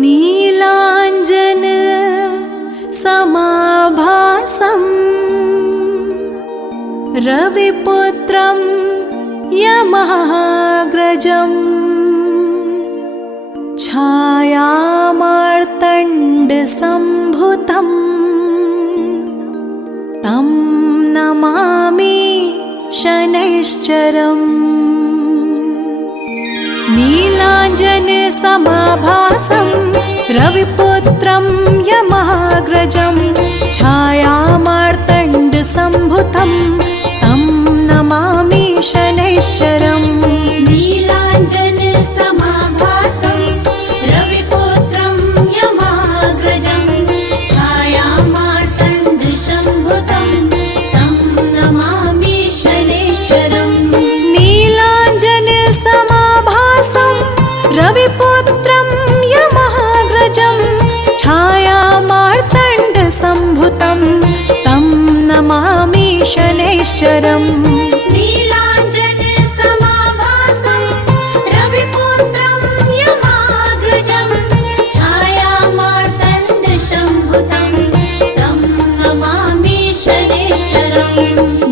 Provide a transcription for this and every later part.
नीलाञ्जन समाभासम् रविपुत्रं यमाग्रजम् छायामार्तण्डसम्भुतम् तं नमामि शनैश्चरम्। नीलाञ्जन समाभासं रविपुत्रं यमाग्रजं छायामार्तण्डसम्भुतं तं नमामि शनैश्चरम्। नीलाञ्जन समाभासं रविपुत्रं यमाग्रजं छायामार्तण्डसम्भुतं तं नमामि शनैश्चरम्। नीलाञ्जन समाभासं रविपुत्रं यमाग्रजं छायामार्तण्डसम्भुतं तं नमामि शनैश्चरम्। नीलाञ्जन समाभासं रविपुत्रं यमाग्रजं छायामार्तण्डसम्भुतं तं नमामि शनैश्चरम्।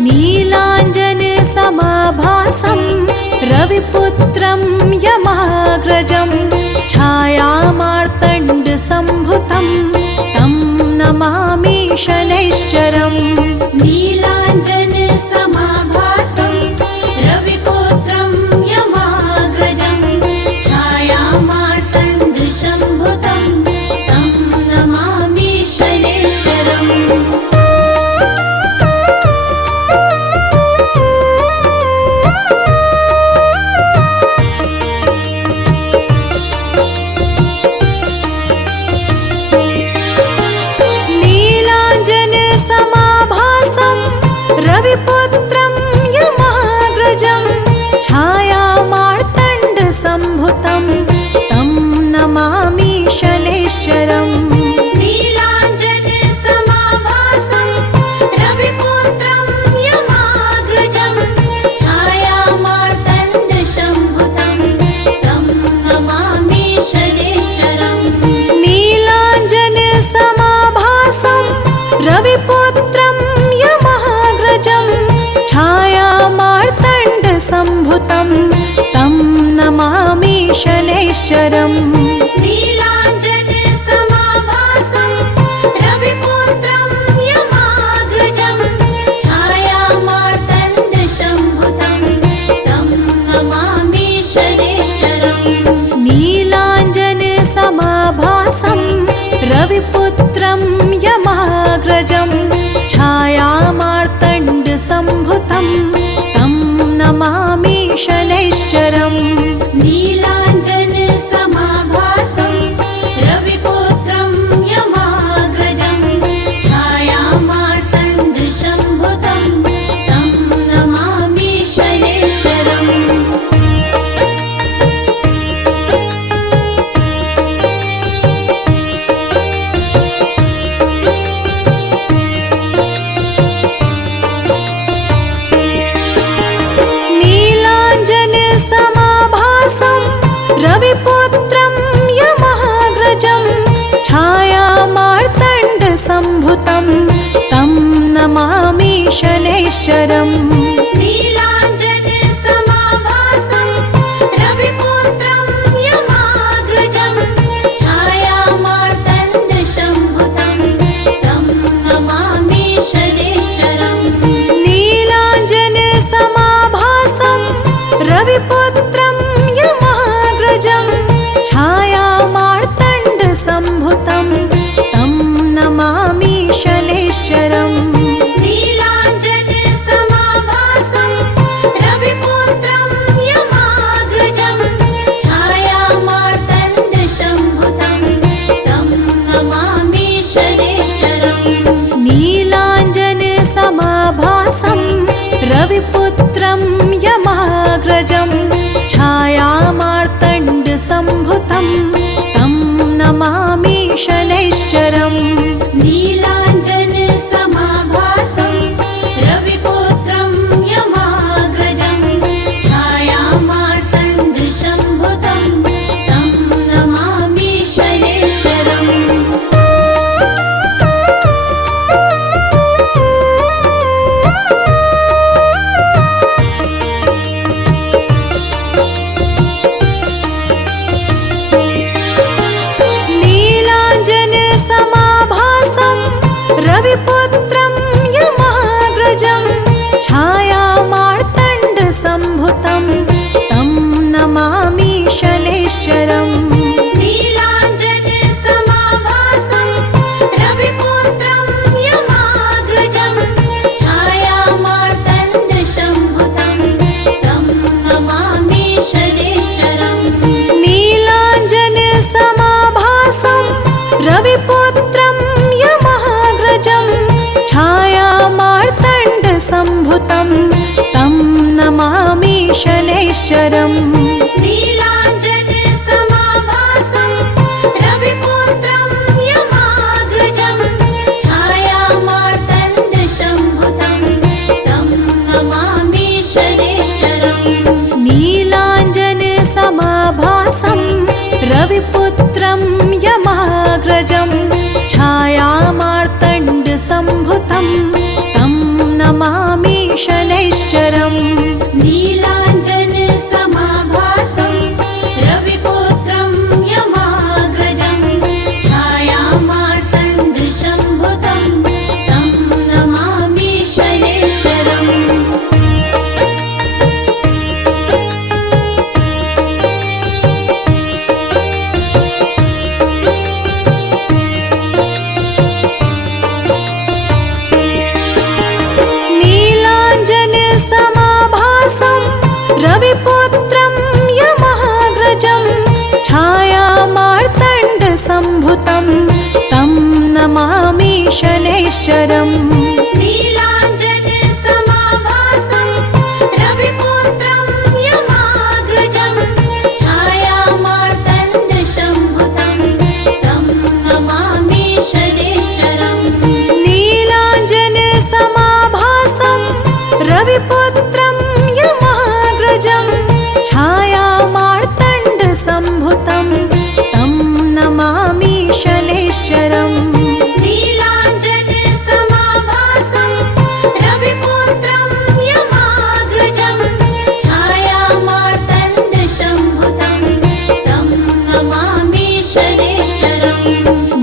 नीलाञ्जन समाभासं रविपुत्रं यमाग्रजं छायामार्तण्डसम्भुतं तं नमामि शनैश्चरम्। नीलाञ्जन समाभासं रविपुत्रं यमाग्रजं छायामार्तण्डसम्भुतं तं नमामि शनैश्चरम्। नीलाञ्जन समाभासं रविपुत्रं यमाग्रजं छायामार्तण्डसम्भुतं तं नमामि शनैश्चरम्। नीलाञ्जन समाभासं रविपुत्रं यमाग्रजं छायामार्तण्डसम्भुतं तं नमामि शनैश्चरम्। नीलाञ्जन समाभासं रविपुत्रं यमाग्रजं छायामार्तण्डसम्भुतं तं नमामि शनैश्चरम्। नीलाञ्जन समाभासं रविपुत्रं यमाग्रजं छायामार्तण्डसम्भुतं तं नमामि शनैश्चरम्। नीलाञ्जन समाभासं रविपुत्रं यमाग्रजं छायामार्तण्डसम्भुतं तं नमामि शनैश्चरम्। नीलाञ्जन समाभासं रविपुत्रं यमाग्रजं छायामार्तण्डसम्भुतं तं नमामि शनैश्चरम्। रविपुत्रं यमाग्रजं छायामार्तण्डसम्भुतं तं नमामि शनैश्चरम् नीलाञ्जनसमाभासं रविपुत्रं यमाग्रजं छायामार्तण्डसम्भुतं तं नमामि शनैश्चरम् नीलाञ्जनसमाभासं रविपुत्रं यमाग्रजं छायामार्तण्डसम्भुतं तं नमामि शनैश्चरम् नीलाञ्जनसमाभासं रविपुत्रं यमाग्रजं छायामार्तण्डसम्भुतं तं नमामि शनैश्चरम् नीलाञ्जनसमाभासं रविपुत्रं यमाग्रजं छायामार्तण्डसम्भुतं तं नमामि शनैश्चरम् नीलाञ्जनसमाभासं रविपुत्रं यमाग्रजं छायामार्तण्डसम्भुतं तं नमामि शनैश्चरम् नीलाञ्जनसमाभासं रविपुत्रं यमाग्रजं छायामार्तण्डसम्भुतं तं नमामि शनैश्चरम् नीलाञ्जनसमाभासं रविपुत्रं यमाग्रजं छायामार्तण्डसम्भुतं तं नमामि शनैश्चरम् नीलाञ्जनसमाभासं रविपुत्रं यमाग्रजं छायामार्तण्डसम्भुतं तं नमामि शनैश्चरम् नीलाञ्जनसमाभासं रविपुत्रं यमाग्रजं छायामार्तण्डसम्भुतं तं नमामि शनैश्चरम्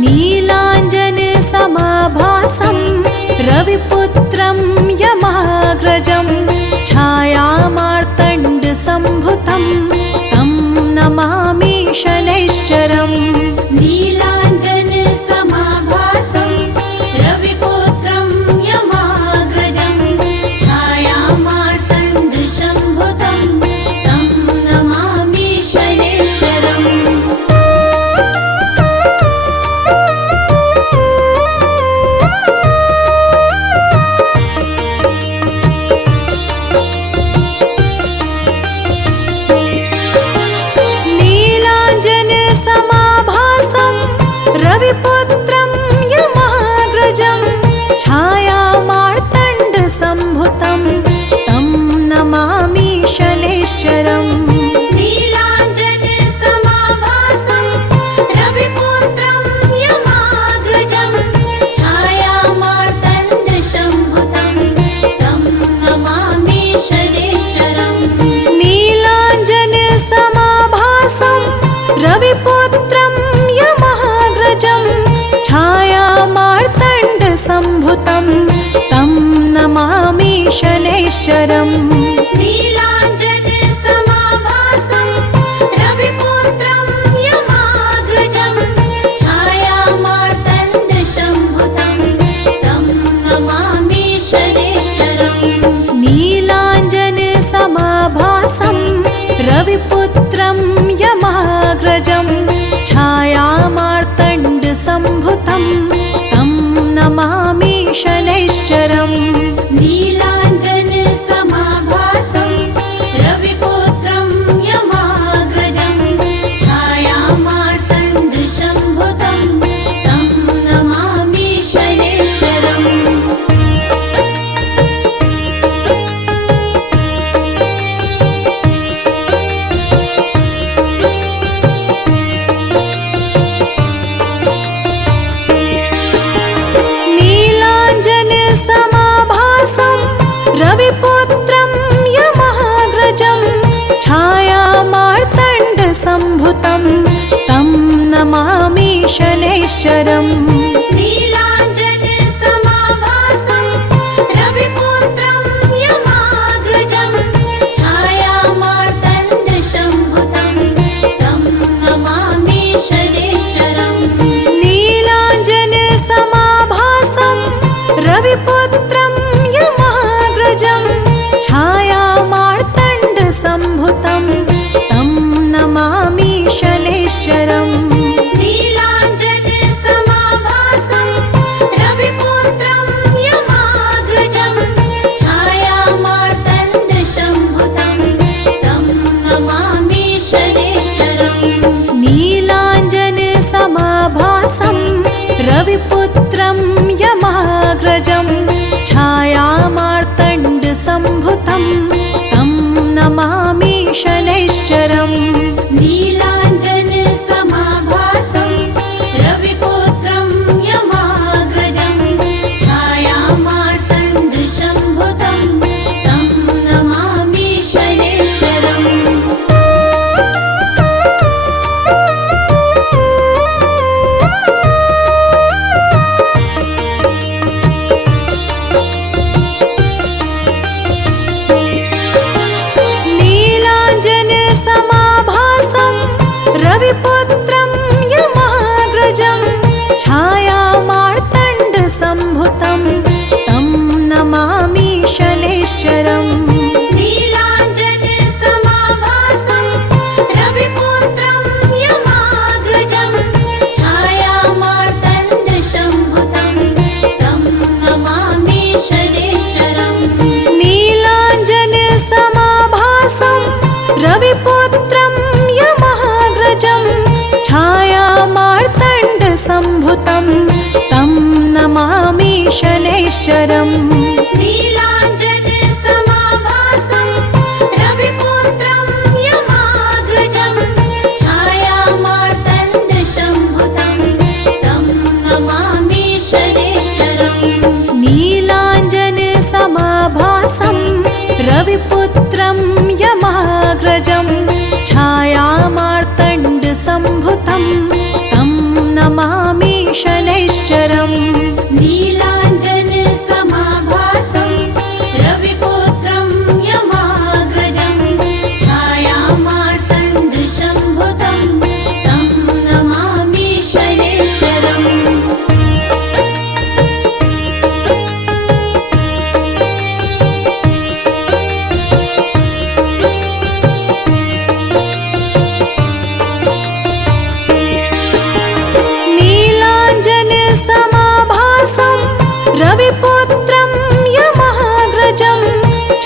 नीलाञ्जनसमाभासं रविपुत्रं यमाग्रजं छायामार्तण्डसम्भुतं तं नमामि शनैश्चरम् नीलाञ्जनसमाभासं रविपुत्रं यमाग्रजं छायामार्तण्डसम्भुतं तं नमामि शनैश्चरम् नीलाञ्जनसमाभासं रविपुत्रं यमाग्रजं छायामार्तण्डसम्भुतं तं नमामि शनैश्चरम् नीलाञ्जनसमाभासं रविपुत्रं यमाग्रजं छायामार्तण्डसम्भुतं तं नमामि शनैश्चरम् नीलाञ्जनसमाभासं रविपुत्रं यमाग्रजं रविपुत्रं यमाग्रजं छायामार्तण्डसम्भुतं तं नमामि शनैश्चरम् नीलाञ्जनसमाभासं रविपुत्रं यमाग्रजं छायामार्तण्डसम्भुतं तं नमामि शनैश्चरम् नीलाञ्जनसमाभासं रविपुत्रं यमाग्रजं छायामार्तण्डसम्भुतं तं नमामि शनैश्चरम् नीलाञ्जनसमाभासं रविपुत्रं यमाग्रजं छायामार्तण्डसम्भुतं तं नमामि शनैश्चरम् नीलाञ्जनसमाभासं रविपुत्रं यमाग्रजं छायामार्तण्डसम्भुतं तं नमामि शनैश्चरम् नीलाञ्जनसमाभासं रविपुत्रं यमाग्रजं छायामार्तण्डसम्भुतं तं नमामि शनैश्चरम् नीलाञ्जनसमाभासं रविपुत्रं यमाग्रजं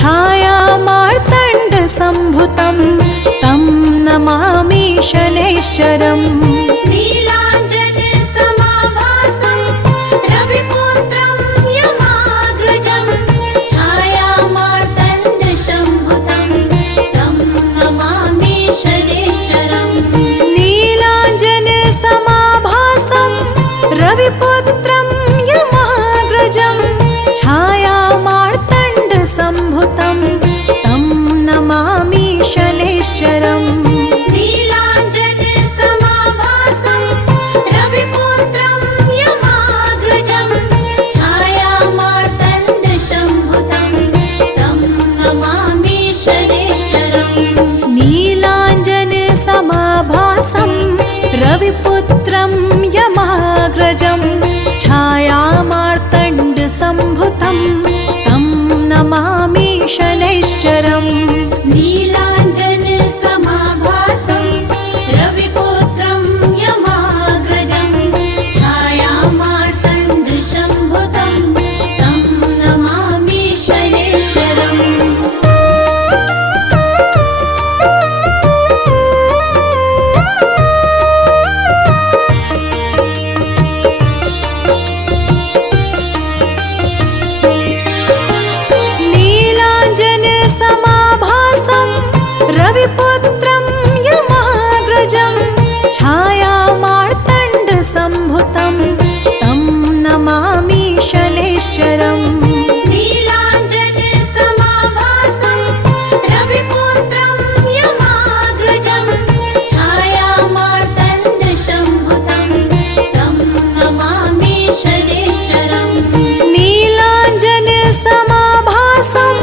छायामार्तण्डसम्भुतं तं नमामि शनैश्चरम् नीलाञ्जनसमाभासं रविपुत्रं यमाग्रजं छायामार्तण्डसम्भुतं तं नमामि शनैश्चरम् नीलाञ्जनसमाभासं रविपुत्रं यमाग्रजं छायामार्तण्डसम्भुतं तं नमामि शनैश्चरम् नीलाञ्जनसमाभासं रविपुत्रं यमाग्रजं छायामार्तण्डसम्भुतं तं नमामि शनैश्चरम् नीलाञ्जनसमाभासं रविपुत्रं यमाग्रजं छायामार्तण्डसम्भुतं तं नमामि शनैश्चरम् नीलाञ्जनसमाभासं रविपुत्रं यमाग्रजं छायामार्तण्डसम्भुतं तं नमामि शनैश्चरम् नीलाञ्जनसमाभासं रविपुत्रं यमाग्रजं छायामार्तण्डसम्भुतं तं नमामि शनैश्चरम् नीलाञ्जनसमाभासं रविपुत्रं यमाग्रजं छायामार्तण्डसम्भुतं तं नमामि शनैश्चरम् नीलाञ्जनसमाभासं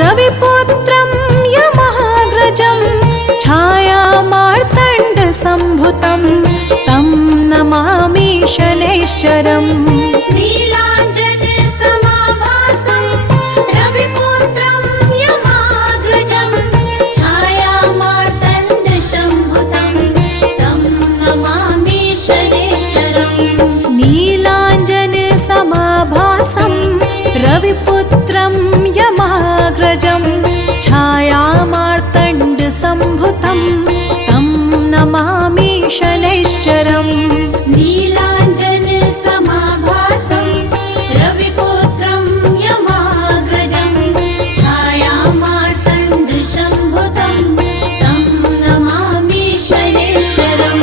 रविपुत्रं यमाग्रजं छायामार्तण्डसम्भुतं तं नमामि शनैश्चरम् नीलाञ्जनसमाभासं रविपुत्रं यमाग्रजं छायामार्तण्डसम्भुतं तं नमामि शनैश्चरम् नीलाञ्जनसमाभासं रविपुत्रं यमाग्रजं छायामार्तण्डसम्भुतं तं नमामि शनैश्चरम् नीलाञ्जनसमाभासं रविपुत्रं यमाग्रजं छायामार्तण्डसम्भुतं तं नमामि शनैश्चरम्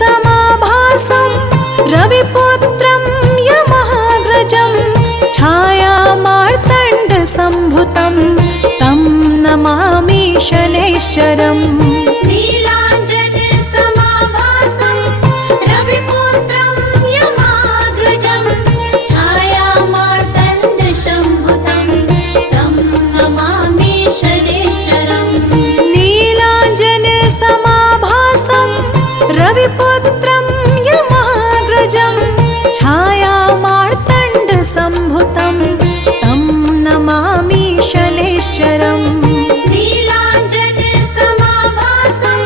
नीलाञ्जनसमाभासं रविपुत्रं यमाग्रजं छायामार्तण्डसम्भुतं तं नमामि शनैश्चरम् नीलाञ्जनसमाभासं रविपुत्रं यमाग्रजं छायामार्तण्डसम्भुतं तं नमामि शनैश्चरम् नीलाञ्जनसमाभासं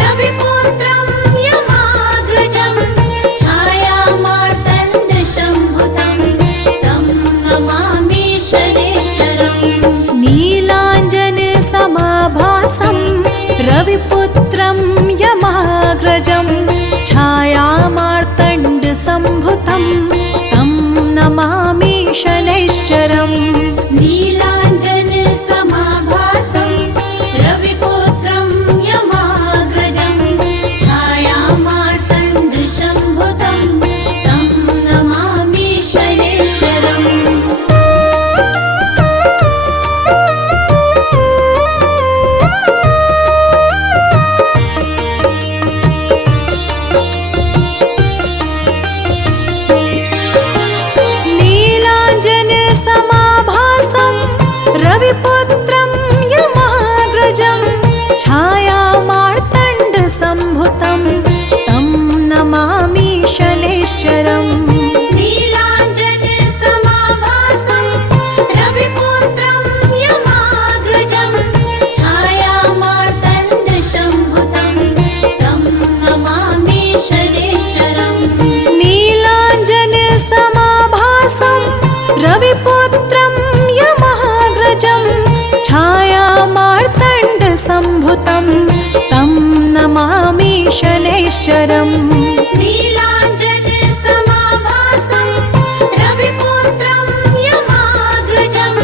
रविपुत्रं यमाग्रजं छायामार्तण्डसम्भुतं तं नमामि शनैश्चरम् नीलाञ्जनसमाभासं रविपुत्रं यमाग्रजं छायामार्तण्डसम्भुतं तं नमामि शनैश्चरम् नीलाञ्जनसमाभासं रविपुत्रं यमाग्रजं छायामार्तण्डसम्भुतं तं नमामि शनैश्चरम् नीलाञ्जनसमाभासं रविपुत्रं यमाग्रजं छायामार्तण्डसम्भुतं तं नमामि शनैश्चरम् नीलाञ्जनसमाभासं रविपुत्रं यमाग्रजं छायामार्तण्डसम्भुतं तं नमामि शनैश्चरम् नीलाञ्जनसमाभासं रविपुत्रं यमाग्रजं छायामार्तण्डसम्भुतं तं नमामि शनैश्चरम् नीलाञ्जनसमाभासं रविपुत्रं यमाग्रजं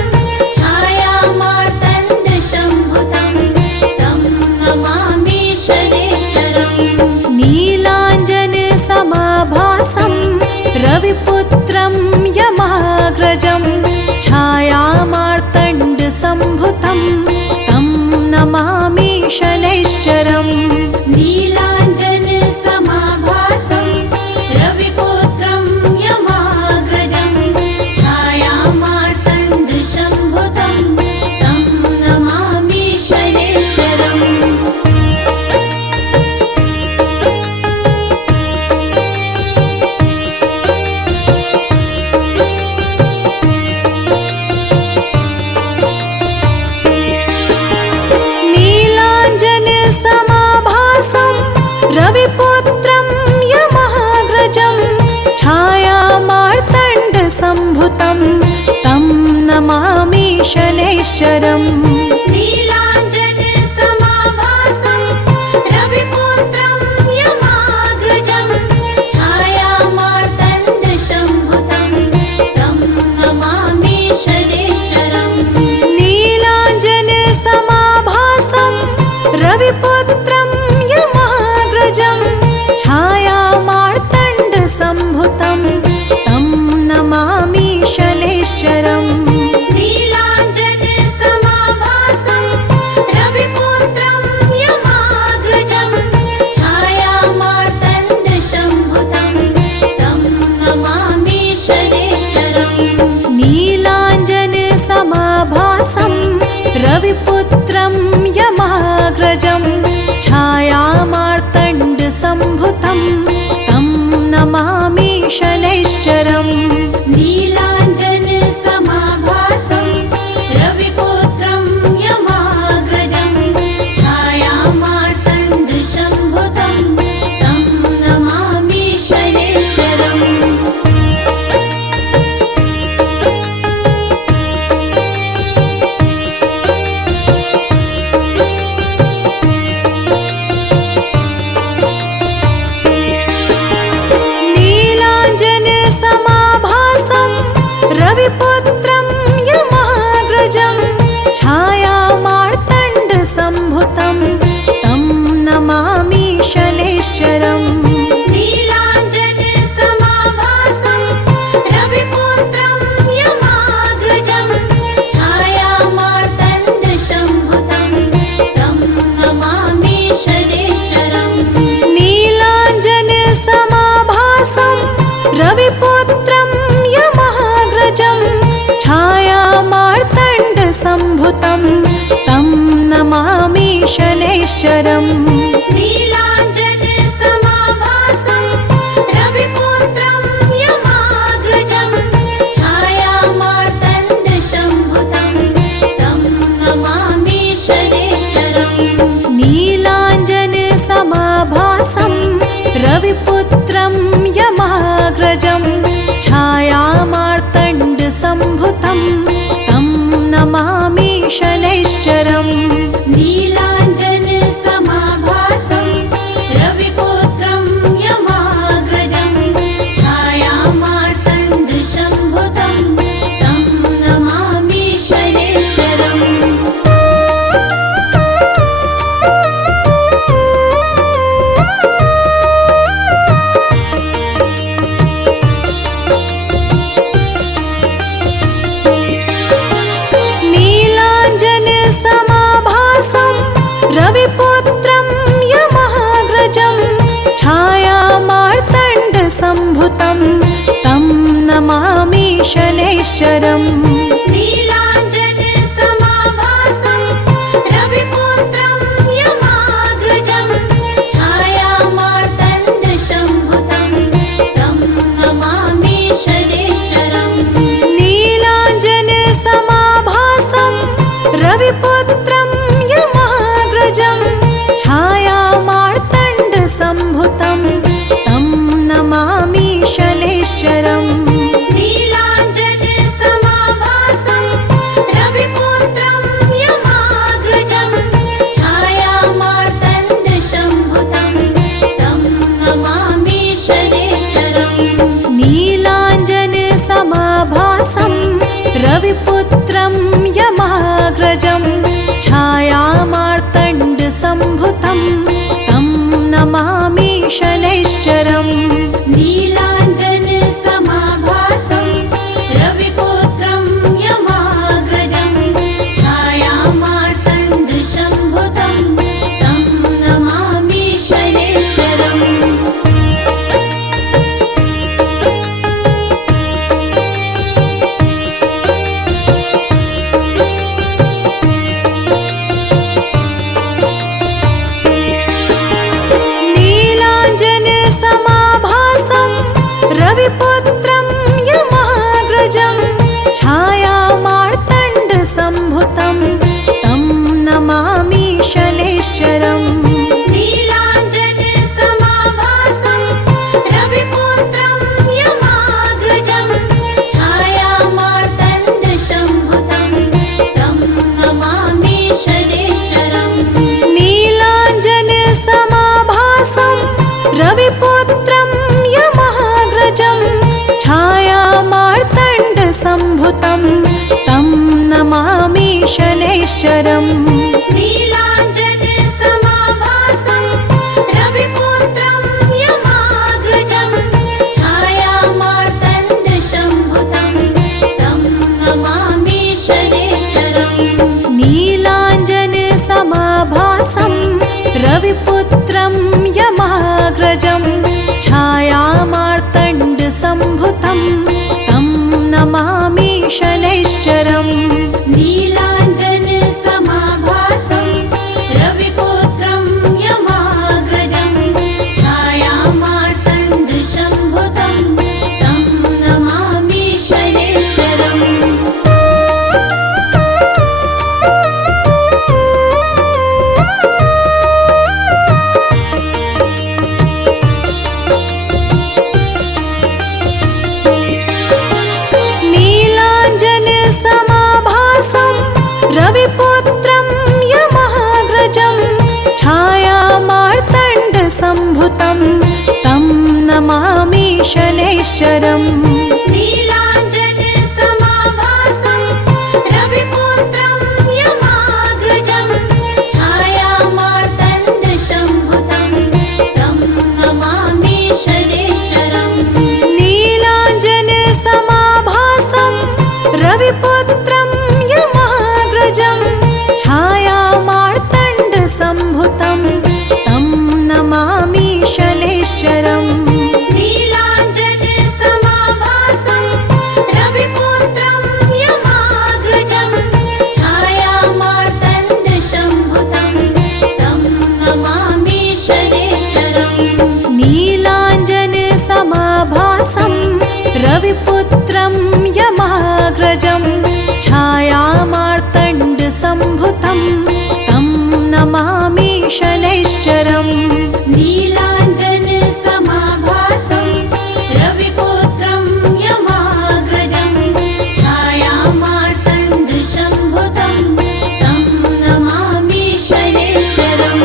छायामार्तण्डसम्भुतं तं नमामि शनैश्चरम् नीलाञ्जनसमाभासं रविपुत्रं यमाग्रजं छायामार्तण्डसम्भुतं तं नमामि शनैश्चरम् नीलाञ्जनसमाभासं रविपुत्रं यमाग्रजं छायामार्तण्डसम्भुतं तं नमामि शनैश्चरम् नीलाञ्जनसमाभासं रविपुत्रं यमाग्रजं छायामार्तण्डसम्भुतं तं नमामि शनैश्चरम् नीलाञ्जनसमाभासं रविपुत्रं यमाग्रजं छायामार्तण्डसम्भुतं तं नमामि शनैश्चरम् नीलाञ्जनसमाभासं रविपुत्रं यमाग्रजं छायामार्तण्डसम्भुतं तं नमामि शनैश्चरम् नीलाञ्जनसमाभासं रविपुत्रं यमाग्रजं छायामार्तण्डसम्भुतं तं नमामि शनैश्चरम् नीलाञ्जनसमाभासं रविपुत्रं यमाग्रजं छायामार्तण्डसम्भुतं तं नमामि शनैश्चरम् नीलाञ्जनसमाभासं रविपुत्रं यमाग्रजं छायामार्तण्डसम्भुतं तं नमामि शनैश्चरम् नीलाञ्जनसमाभासं रविपुत्रं यमाग्रजं छायामार्तण्डसम्भुतं तं नमामि शनैश्चरम् नीलाञ्जनसमाभासं रविपुत्रं यमाग्रजं छायामार्तण्डसम्भुतं तं नमामि शनैश्चरम् नीलाञ्जनसमाभासं रविपुत्रं यमाग्रजं रविपुत्रं यमाग्रजं छायामार्तण्डसम्भुतं तं नमामि शनैश्चरम् नीलाञ्जनसमाभासं रविपुत्रं यमाग्रजं छायामार्तण्डसम्भुतं तं नमामि शनैश्चरम् नीलाञ्जनसमाभासं रविपुत्रं यमाग्रजं छायामार्तण्डसम्भुतं तं नमामि शनैश्चरम् नीलाञ्जनसमाभासं रविपुत्रं यमाग्रजं छायामार्तण्डसम्भुतं तं नमामि शनैश्चरम् नीलाञ्जनसमाभासं रविपुत्रं यमाग्रजं छायामार्तण्डसम्भुतं तं नमामि शनैश्चरम् नीलाञ्जनसमाभासं रविपुत्रं यमाग्रजं छायामार्तण्डसम्भुतं तं नमामि शनैश्चरम् नीलाञ्जनसमाभासं रविपुत्रं यमाग्रजं छायामार्तण्डसम्भुतं तं नमामि शनैश्चरम् नीलाञ्जनसमाभासं रविपुत्रं यमाग्रजं छायामार्तण्डसम्भुतं तं नमामि शनैश्चरम् नीलाञ्जनसमाभासं रविपुत्रं यमाग्रजं छायामार्तण्डसम्भुतं तं नमामि शनैश्चरम् नीलाञ्जनसमाभासं रविपुत्रं यमाग्रजं छायामार्तण्डसम्भुतं तं नमामि शनैश्चरम् नीलाञ्जनसमाभासं रविपुत्रं यमाग्रजं छायामार्तण्डसम्भुतं तं नमामि शनैश्चरम् नीलाञ्जनसमाभासं रविपुत्रं यमाग्रजं छायामार्तण्डसम्भुतं तं नमामि शनैश्चरम्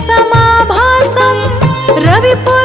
नीलाञ्जनसमाभासं रविपुत्रं